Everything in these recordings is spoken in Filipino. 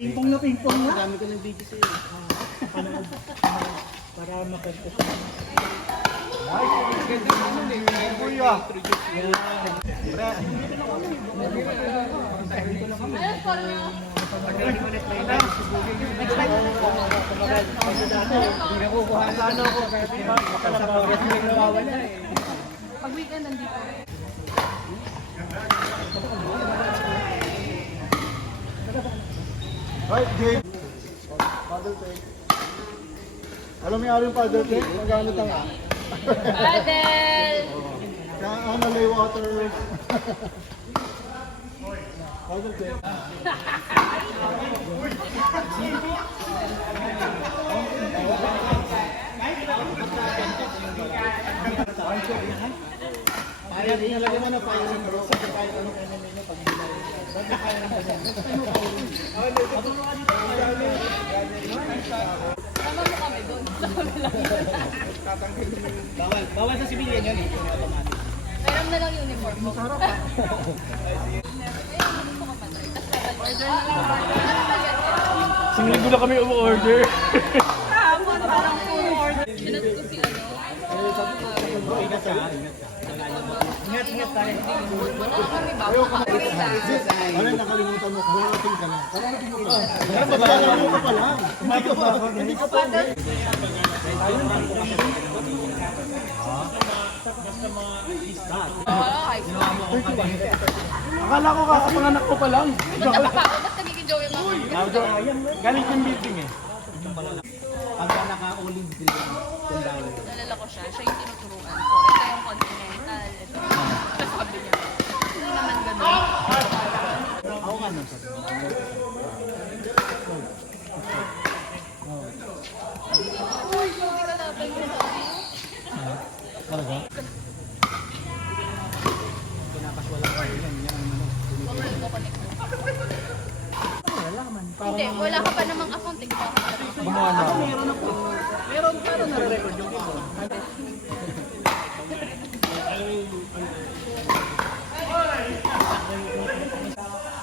Pingpong na pingpong na. Dami ko ng video sa'yo. Para mapagpos. Ay, ganda naman eh. Kuya. Pag weekend nandito. Right, Dave. Paddle take. Alam mo yung paddle take? Magamit ang Paddle! Kaya lay water. Paddle take. Ayaw din nalagyan mo na fire and rock. Kasi kahit anong enemy nyo pag bilay. Ba't fire and rock? Tama mo kami doon. Bawal sa civilian yan eh. Meron na lang uniform mo. Masarap pa. Isang linggo na kami umu-order. Kahapon parang full order. Sinat ko si ano. Ingat ka. Ingat tayo. Wala kami bago kami sa. Ano yung nakalimutan mo? Kararating ka lang. Kararating mo pa lang. Kararating mo pa lang. Hindi ka pa. Akala ko kakapanganak ko pa lang. Nagtapa pa ako. Ba't nagiging Joey mo? Galing yung meeting eh. Pagka naka-all-in green, tundalo. Nalala ko siya. Siya yung tinuturuan ko. Ito yung continental. Ito. Sabi niya. Hindi naman ganun. Ako nga nang sabi. Uy, hindi ka laban ko sa Talaga? Pinapaswala ko yan. Yan ang ano. Huwag mo i-connect mo. Hindi, wala ka pa namang account. Hindi ka pa. Gumawa na. Meron ako. Meron pero nare-record yung ito.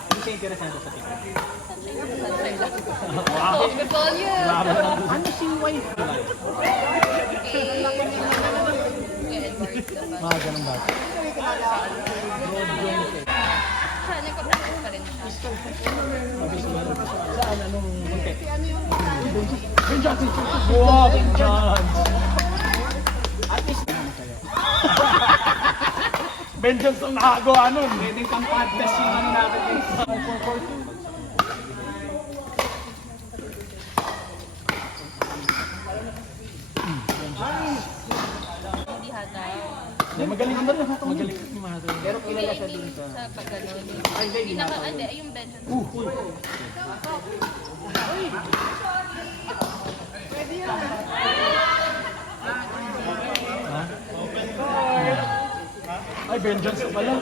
Hindi siya interesado sa ticket. Oh, good call you. Ano si wife? Mga ganun ba? Siya, nagka-practice pa rin siya. Saan? Anong muntik? Wow, vengeance! At least naman kayo. Vengeance ang nakagawa nun. Pwede pang podcast yung ano natin. Hindi hata. Magaling ba rin? Magaling si Mahado. Pero kilala siya dun sa... Sa pagganon. Hindi, yung bench. Ay, vengeance ka pala.